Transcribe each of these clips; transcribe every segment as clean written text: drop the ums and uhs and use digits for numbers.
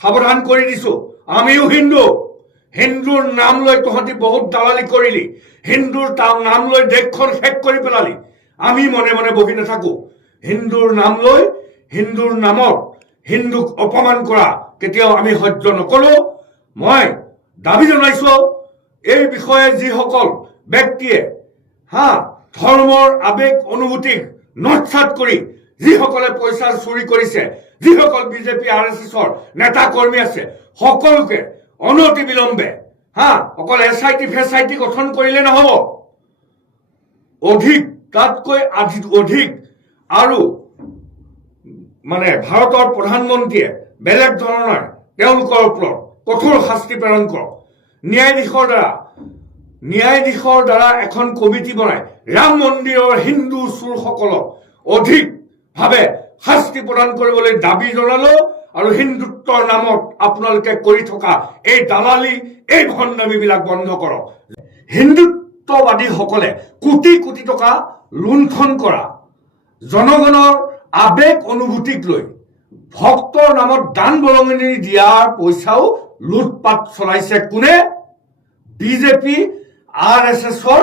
সাৱধান কৰি দিছো আমিও হিন্দু হিন্দুৰ নাম লৈ তহঁতি বহুত দালালি কৰিলি হিন্দুৰ নাম লৈ দেশখন শেষ কৰি পেলালি আমি মনে মনে বহি নাথাকো হিন্দুৰ নাম লৈ হিন্দুৰ নামত হিন্দুক অপমান কৰা কেতিয়াও আমি সহ্য নকৰো মই দাবী জনাইছো এই বিষয়ে যিসকল ব্যক্তিয়ে ধৰ্মৰ আবেগ অনুভূতিক নৎসাত কৰি যিসকলে পইচা চুৰি কৰিছে যিসকল বিজেপি আৰএছএছৰ নেতা কৰ্মী আছে সকলোকে অনতি বিলম্বে অকল এছআইটি ফেছআইটি গঠন কৰিলে নহব অধিক তাতকৈ অধিক আৰু মানে ভাৰতৰ প্ৰধানমন্ত্ৰীয়ে বেলেগ ধৰণৰ তেওঁলোকৰ ওপৰত কঠোৰ শাস্তি প্ৰেৰণ কৰক ন্যায়াধীশৰ দ্বাৰা এখন কমিটি বনাই ৰাম মন্দিৰৰ হিন্দু চোৰসকলক অধিকভাৱে শাস্তি প্ৰদান কৰিবলৈ দাবী জনালো আৰু হিন্দুত্বৰ নামত আপোনালোকে কৰি থকা এই দালালি এই ভণ্ডামিবিলাক বন্ধ কৰক হিন্দুত্ববাদীসকলে কোটি কোটি টকা লুণ্ঠন কৰা জনগণৰ আবেগ অনুভূতিক লৈ ভক্তৰ নামত দান বৰঙণি দিয়াৰ পইচাও লুটপাট চলাইছে কোনে বিজেপি আৰএছএছৰ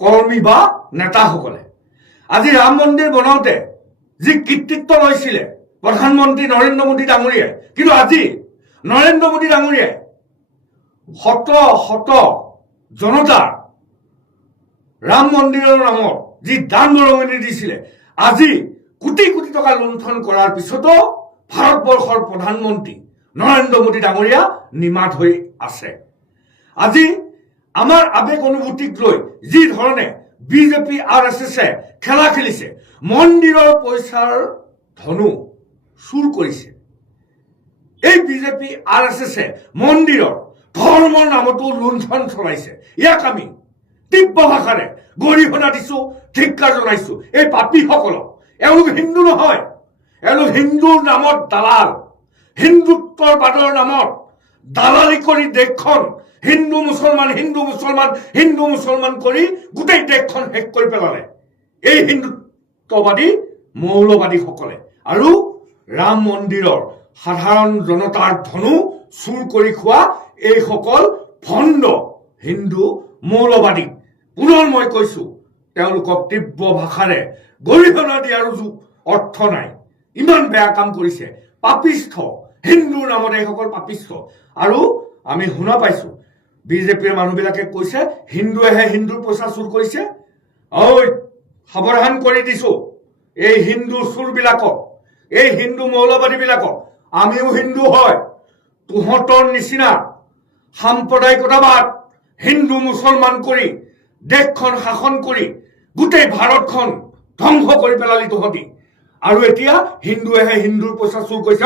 কৰ্মী বা নেতাসকলে আজি ৰাম মন্দিৰ বনাওঁতে যি কৃতিত্ব লৈছিলে প্ৰধানমন্ত্ৰী নৰেন্দ্ৰ মোদী ডাঙৰীয়াই কিন্তু আজি নৰেন্দ্ৰ মোদী ডাঙৰীয়াই শত শত জনতাৰ ৰাম মন্দিৰৰ নামত যি দান বৰঙণি দিছিলে আজি কোটি কোটি টকা লুণ্ঠন কৰাৰ পিছতো ভাৰতবৰ্ষৰ প্ৰধানমন্ত্ৰী নৰেন্দ্ৰ মোদী ডাঙৰীয়া নিমাত হৈ আছে আজি আমাৰ আবেগ অনুভূতিক লৈ যি ধৰণে বিজেপি আৰএছএছে খেলা খেলিছে মন্দিৰৰ পইচাৰ ধনু চুৰ কৰিছে এই বিজেপি আৰএছএছে মন্দিৰৰ ধৰ্মৰ নামতো লুণ্ঠন চলাইছে ইয়াক আমি তীব্ৰ ভাষাৰে গৰিহণা দিছো ধিক্কাৰ জনাইছো এই পাপীসকলক এওঁলোক হিন্দু নহয় এওঁলোক হিন্দুৰ নামত দালাল হিন্দুত্বৰ বাদৰ নামত দালালি কৰি দেশখন হিন্দু মুছলমান কৰি গোটেই দেশখন শেষ কৰি পেলালে এই হিন্দুত্ববাদী মৌলবাদীসকলে আৰু ৰাম মন্দিৰৰ সাধাৰণ জনতাৰ ধনু চুৰ কৰি খোৱা এইসকল ভণ্ড হিন্দু মৌলবাদী পুনৰ মই কৈছো তেওঁলোকক তীব্ৰ ভাষাৰে গৰিহণা দিয়াৰ অৰ্থ নাই ইমান বেয়া কাম কৰিছে পাপিষ্ঠ হিন্দুৰ নামত এইসকল পাপিষ্ঠ আৰু আমি শুনা পাইছো বিজেপিৰ মানুহবিলাকে কৈছে হিন্দুৱেহে হিন্দুৰ পইচা চুৰ কৰিছে ঐ সাৱধান কৰি দিছো এই হিন্দু চুৰবিলাকক এই হিন্দু মৌলবাদীবিলাকক আমিও হিন্দু হয় তহঁতৰ নিচিনা সাম্প্ৰদায়িকতাবাদ হিন্দু মুছলমান কৰি দেশখন শাসন কৰি গোটেই ভাৰতখন ধ্বংস কৰি পেলালি তহঁতি আৰু এতিয়া হিন্দুৱেহে হিন্দুৰ পইচা চুৰ কৰিছে